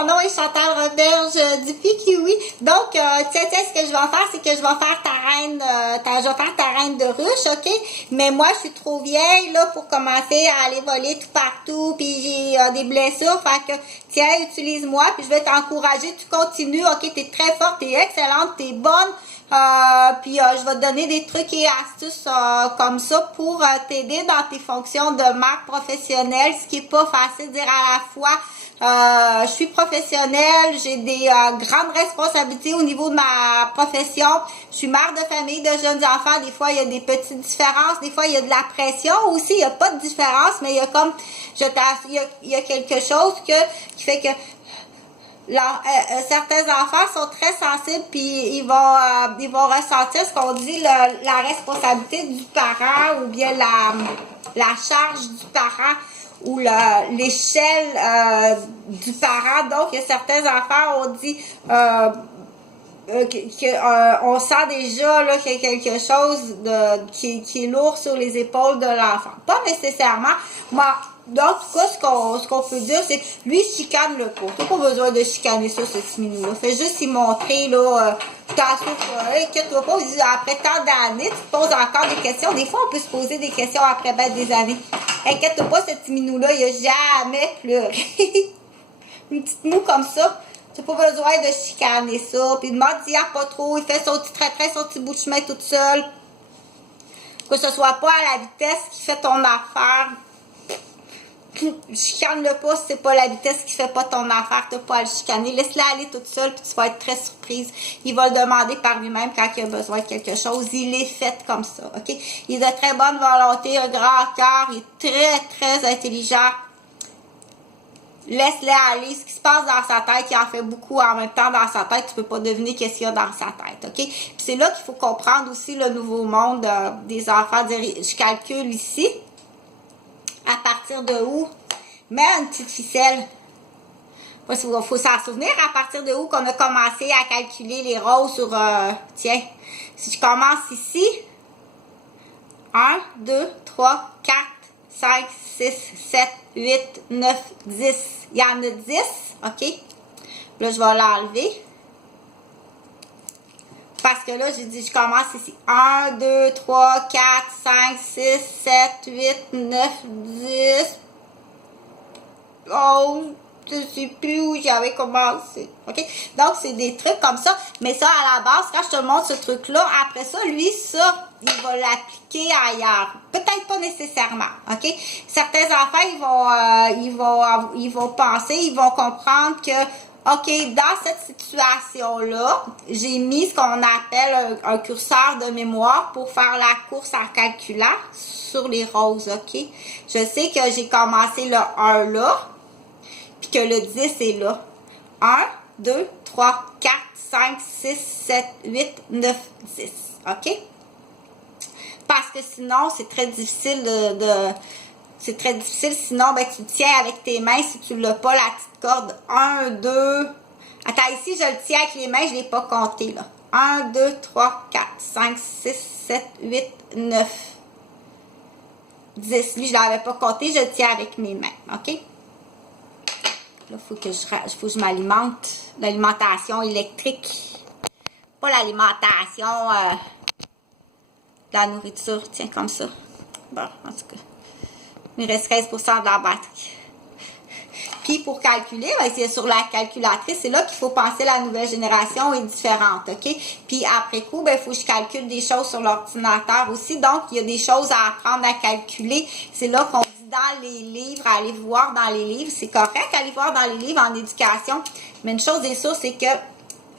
mon nom est Chantal Roberge du Pikiwi. Donc, tiens, ce que je vais faire, c'est que je vais faire je vais faire ta reine de ruche, OK? Mais moi, je suis trop vieille, là, pour commencer à aller voler tout partout, puis j'ai des blessures. Fait que, tiens, utilise-moi, puis je vais t'encourager, tu continues, OK? T'es très forte, t'es excellente, t'es bonne. Puis je vais te donner des trucs et astuces comme ça pour t'aider dans tes fonctions de marque professionnelle, ce qui est pas facile de dire à la fois. Je suis professionnelle, j'ai des grandes responsabilités au niveau de ma profession. Je suis mère de famille de jeunes enfants. Des fois, il y a des petites différences. Des fois, il y a de la pression aussi. Il n'y a pas de différence, mais il y a comme, il y a quelque chose qui fait que certains enfants sont très sensibles, puis ils vont ressentir ce qu'on dit la responsabilité du parent ou bien la charge du parent ou l'échelle du parent. Donc, il y a certains enfants, on dit on sent déjà là qu'il y a quelque chose qui est lourd sur les épaules de l'enfant. Pas nécessairement. Moi, donc, en tout cas, ce qu'on peut dire, c'est lui, chicane-le pas. T'as pas besoin de chicaner ça, ce petit minou-là. Fais juste y montrer, là, inquiète-toi pas, après tant d'années, tu te poses encore des questions. Des fois, on peut se poser des questions après des années. Inquiète-toi pas, ce petit minou-là, il a jamais pleuré. Une petite moue comme ça. Tu n'as pas besoin de chicaner ça. Puis demande d'y pas trop. Il fait son petit trait, son petit bout de chemin toute seule. Que ce soit pas à la vitesse qui fait ton affaire. Chicane-le pas si c'est pas la vitesse qui fait pas ton affaire. Tu n'as pas à le chicaner. Laisse-la aller toute seule. Puis tu vas être très surprise. Il va le demander par lui-même quand il a besoin de quelque chose. Il est fait comme ça. OK? Il a de très bonne volonté, un grand cœur. Il est très, très intelligent. Laisse-le aller. Ce qui se passe dans sa tête, il en fait beaucoup en même temps dans sa tête. Tu peux pas deviner qu'est-ce qu'il y a dans sa tête, OK? Puis c'est là qu'il faut comprendre aussi le nouveau monde des enfants. Je calcule ici. À partir de où? Mets une petite ficelle. Il faut s'en souvenir à partir de où qu'on a commencé à calculer les rôles sur... tiens, si je commence ici. 1, 2, 3, 4, 5, 6, 7, 8, 9, 10. Il y en a 10, OK? Là, je vais l'enlever. Parce que là, j'ai dit, je commence ici. 1, 2, 3, 4, 5, 6, 7, 8, 9, 10. Oh, je ne sais plus où j'avais commencé. OK? Donc, c'est des trucs comme ça. Mais ça, à la base, quand je te montre ce truc-là, après ça, lui, ça, il va l'appliquer ailleurs. Peut-être pas nécessairement. OK? Certains enfants, ils vont penser, ils vont comprendre que OK, dans cette situation-là, j'ai mis ce qu'on appelle un curseur de mémoire pour faire la course en calculant sur les roses, OK? Je sais que j'ai commencé le 1 là, puis que le 10 est là. 1, 2, 3, 4, 5, 6, 7, 8, 9, 10, OK? Parce que sinon, c'est très difficile c'est très difficile, sinon, ben, tu tiens avec tes mains si tu l'as pas, la petite corde. 1, 2. Attends, ici, je le tiens avec les mains, je ne l'ai pas compté, là. 1, 2, 3, 4, 5, 6, 7, 8, 9, 10. Lui, je ne l'avais pas compté, je le tiens avec mes mains, OK? Là, il faut que je m'alimente. L'alimentation électrique. Pas l'alimentation de la nourriture, tiens, comme ça. Bon, en tout cas. Il reste 15% de la batterie. Puis pour calculer, ben, c'est sur la calculatrice, c'est là qu'il faut penser la nouvelle génération est différente, OK? Puis après coup, ben, il faut que je calcule des choses sur l'ordinateur aussi. Donc, il y a des choses à apprendre à calculer. C'est là qu'on dit dans les livres, aller voir dans les livres. C'est correct, aller voir dans les livres en éducation. Mais une chose est sûre, c'est que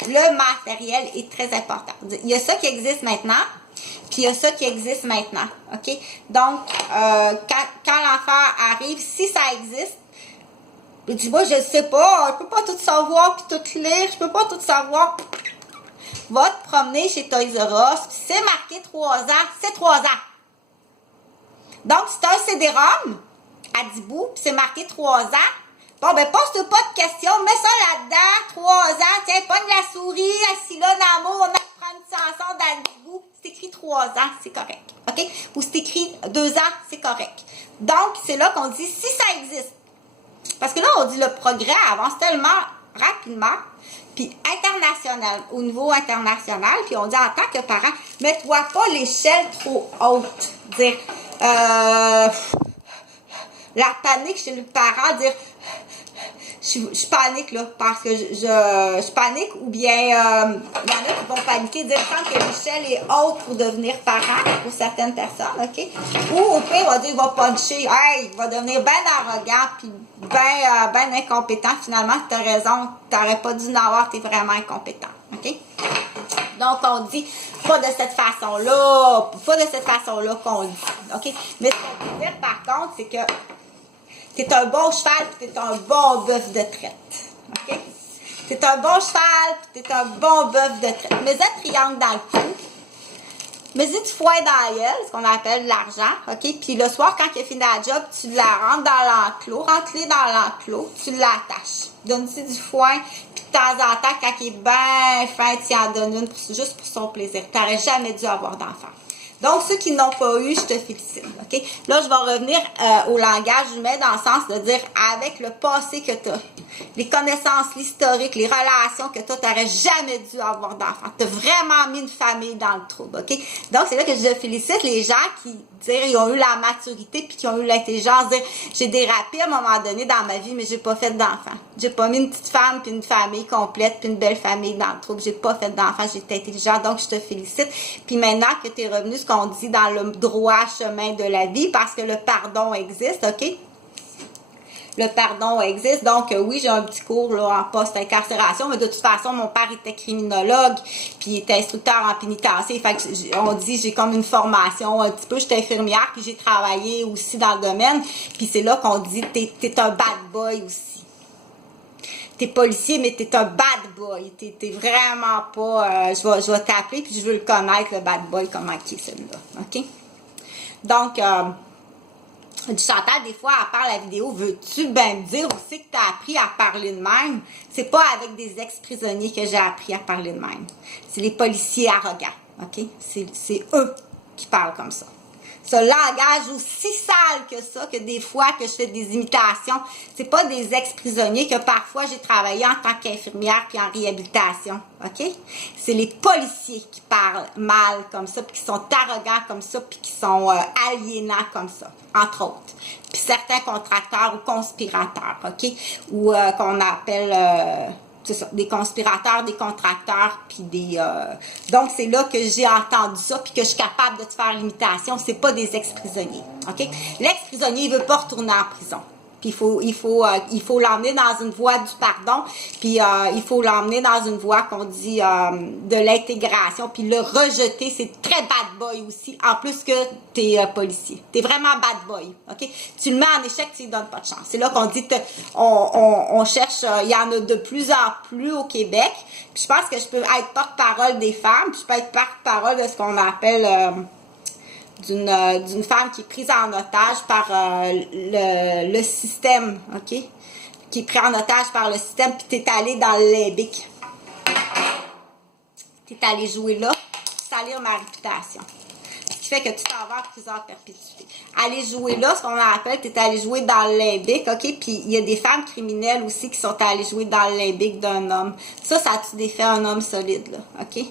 le matériel est très important. Il y a ça qui existe maintenant. Puis il y a ça qui existe maintenant, OK? Donc, quand l'enfant arrive, si ça existe, il dit, moi, je ne sais pas, je ne peux pas tout savoir puis tout lire, je ne peux pas tout savoir. Va te promener chez Toys R Us, puis c'est marqué 3 ans, c'est 3 ans. Donc, c'est un CD-ROM à 10 bouts, puis c'est marqué 3 ans. Bon, ben, pose-toi pas de questions, mets ça là-dedans, 3 ans, tiens, pogne la souris, assis là, dans le mot, on apprend une chanson dans le bout. C'est écrit 3 ans, c'est correct. OK? Ou c'est écrit 2 ans, c'est correct. Donc, c'est là qu'on dit si ça existe. Parce que là, on dit le progrès avance tellement rapidement, puis international, au niveau international, puis on dit en tant que parent, mets-toi pas l'échelle trop haute. Dire, la panique chez le parent, dire, je panique là, parce que je panique, ou bien il y en a qui vont paniquer, dire que l'échelle est haute pour devenir parent, pour certaines personnes, ok? Ou au pire, il va dire, il va puncher, hey, il va devenir bien arrogant, puis ben incompétent, finalement, tu as raison, tu n'aurais pas dû n'avoir, tu es vraiment incompétent, ok? Donc, on dit, pas de cette façon-là, qu'on dit, ok? Mais ce qu'on peut dire, par contre, c'est que t'es un bon cheval pis t'es un bon bœuf de traite. OK? T'es un bon cheval pis t'es un bon bœuf de traite. Mets un triangle dans le cou. Mets-y du foin dans la gueule, ce qu'on appelle de l'argent. OK? Puis le soir, quand il a fini la job, tu la rentres dans l'enclos. Rentre-les dans l'enclos. Tu l'attaches. Donne-lui du foin. Puis de temps en temps, quand il est bien fin, tu en donnes une juste pour son plaisir. Tu n'aurais jamais dû avoir d'enfant. Donc, ceux qui n'ont pas eu, je te félicite, OK? Là, je vais revenir au langage humain dans le sens de dire avec le passé que tu as, les connaissances, l'historique, les relations que tu n'aurais jamais dû avoir d'enfant. Tu as vraiment mis une famille dans le trouble, OK? Donc, c'est là que je félicite les gens qui ils ont eu la maturité puis qui ont eu l'intelligence de dire j'ai dérapé à un moment donné dans ma vie, mais j'ai pas fait d'enfant. J'ai pas mis une petite femme puis une famille complète puis une belle famille dans le trouble. J'ai pas fait d'enfant, j'étais intelligente, donc je te félicite. Puis maintenant que tu es revenu, ce qu'on dit dans le droit chemin de la vie, parce que le pardon existe, OK? Le pardon existe. Donc, oui, j'ai un petit cours là, en post-incarcération, mais de toute façon, mon père était criminologue, puis il était instructeur en pénitencier. Fait que on dit, j'ai comme une formation un petit peu, j'étais infirmière, puis j'ai travaillé aussi dans le domaine. Puis c'est là qu'on dit, t'es un bad boy aussi. T'es policier, mais t'es un bad boy. T'es vraiment pas... je vais t'appeler, puis je veux le connaître, le bad boy, comment il est celui-là. OK? Donc... du Chantal, des fois, à part la vidéo, veux-tu bien me dire aussi que tu as appris à parler de même? C'est pas avec des ex-prisonniers que j'ai appris à parler de même. C'est les policiers arrogants, OK? C'est eux qui parlent comme ça. Ce langage aussi sale que ça, que des fois que je fais des imitations, c'est pas des ex-prisonniers que parfois j'ai travaillé en tant qu'infirmière puis en réhabilitation, OK? C'est les policiers qui parlent mal comme ça, puis qui sont arrogants comme ça, puis qui sont aliénants comme ça, entre autres. Puis certains contracteurs ou conspirateurs, OK? Ou qu'on appelle... c'est ça, des conspirateurs, des contracteurs, puis des... Donc, c'est là que j'ai entendu ça, puis que je suis capable de te faire l'imitation. C'est pas des ex-prisonniers, OK? L'ex-prisonnier, il veut pas retourner en prison. Puis il faut l'emmener dans une voie du pardon, puis il faut l'emmener dans une voie qu'on dit de l'intégration, puis le rejeter, c'est très bad boy aussi, en plus que t'es policier. T'es vraiment bad boy, OK? Tu le mets en échec, tu lui donnes pas de chance. C'est là qu'on dit que on cherche, il y en a de plus en plus au Québec, puis je pense que je peux être porte-parole des femmes, puis je peux être porte-parole de ce qu'on appelle... d'une femme qui est prise en otage par le système, OK? Qui est prise en otage par le système, puis t'es allé dans le limbique. T'es allé jouer là, salir ma réputation. Ce qui fait que tu t'en vas en prison à perpétuité. Aller jouer là, ce qu'on appelle, t'es allé jouer dans le limbique, OK? Puis il y a des femmes criminelles aussi qui sont allées jouer dans le limbique d'un homme. Ça a-tu défait un homme solide, là, OK?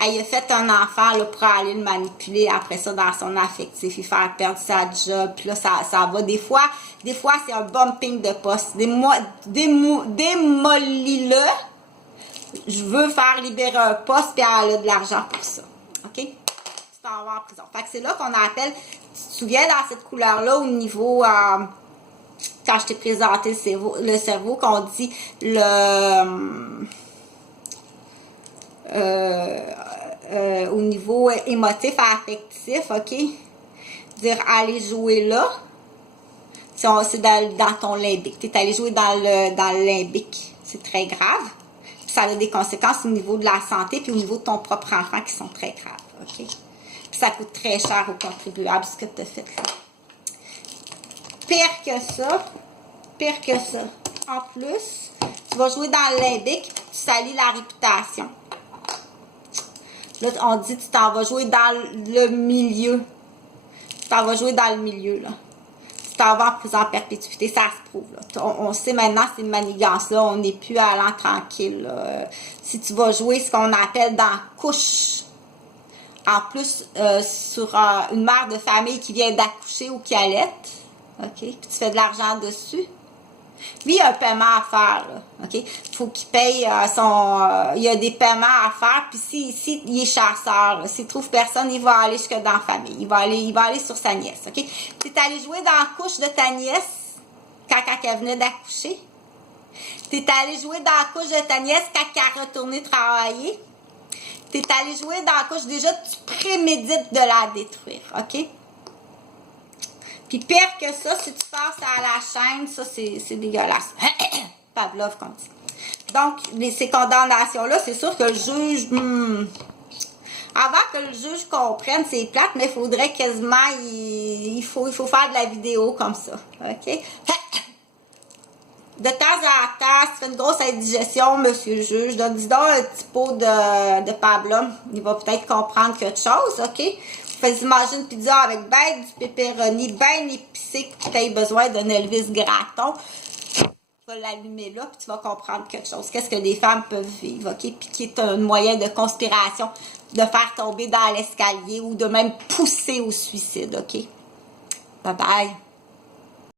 Il a fait un enfant là, pour aller le manipuler après ça dans son affectif, il faire perdre sa job, puis là, ça va. Des fois c'est un bumping de poste. Démolis-le. Je veux faire libérer un poste, puis elle a de l'argent pour ça. OK? Tu t'en vas en prison. Fait que c'est là qu'on appelle, tu te souviens dans cette couleur-là, au niveau, quand je t'ai présenté le cerveau, qu'on dit au niveau émotif, affectif, OK? Dire aller jouer là, c'est dans ton limbique. Tu es allé jouer dans le limbique. C'est très grave. Puis ça a des conséquences au niveau de la santé puis au niveau de ton propre enfant qui sont très graves, OK? Puis ça coûte très cher aux contribuables ce que tu as fait là. Pire que ça. En plus, tu vas jouer dans le limbique, tu salis la réputation. Là, on dit tu t'en vas jouer dans le milieu. Tu t'en vas jouer dans le milieu, là. Tu t'en vas en prison à perpétuité, ça se prouve. Là. On sait maintenant ces manigances-là, on n'est plus allant tranquille. Là. Si tu vas jouer ce qu'on appelle dans couche, en plus sur une mère de famille qui vient d'accoucher ou qui allaite, ok, puis tu fais de l'argent dessus. Lui, il y a un paiement à faire, là, ok? Il faut qu'il paye il y a des paiements à faire, puis si il est chasseur, s'il trouve personne, il va aller jusque dans la famille. Il va aller sur sa nièce, ok? Tu es allé jouer dans la couche de ta nièce quand elle venait d'accoucher. Tu es allé jouer dans la couche de ta nièce quand elle a retourné travailler. Tu es allé jouer dans la couche, déjà, tu prémédites de la détruire, ok? Puis pire que ça, si tu passes à la chaîne, ça c'est dégueulasse. Pavlov, comme dit. Donc, ces condamnations-là, c'est sûr que le juge... avant que le juge comprenne, c'est plate, mais il faudrait quasiment... Il faut faire de la vidéo comme ça. OK? De temps à temps, si tu fais une grosse indigestion, monsieur le juge, dis donc un petit pot de Pavlov. Il va peut-être comprendre quelque chose, OK? Fais imaginer une pizza avec ben du pepperoni, ben épicé, que tu aies besoin d'un Elvis Graton. Tu vas l'allumer là, puis tu vas comprendre quelque chose. Qu'est-ce que les femmes peuvent vivre, OK? Puis qui est un moyen de conspiration, de faire tomber dans l'escalier ou de même pousser au suicide, OK? Bye bye.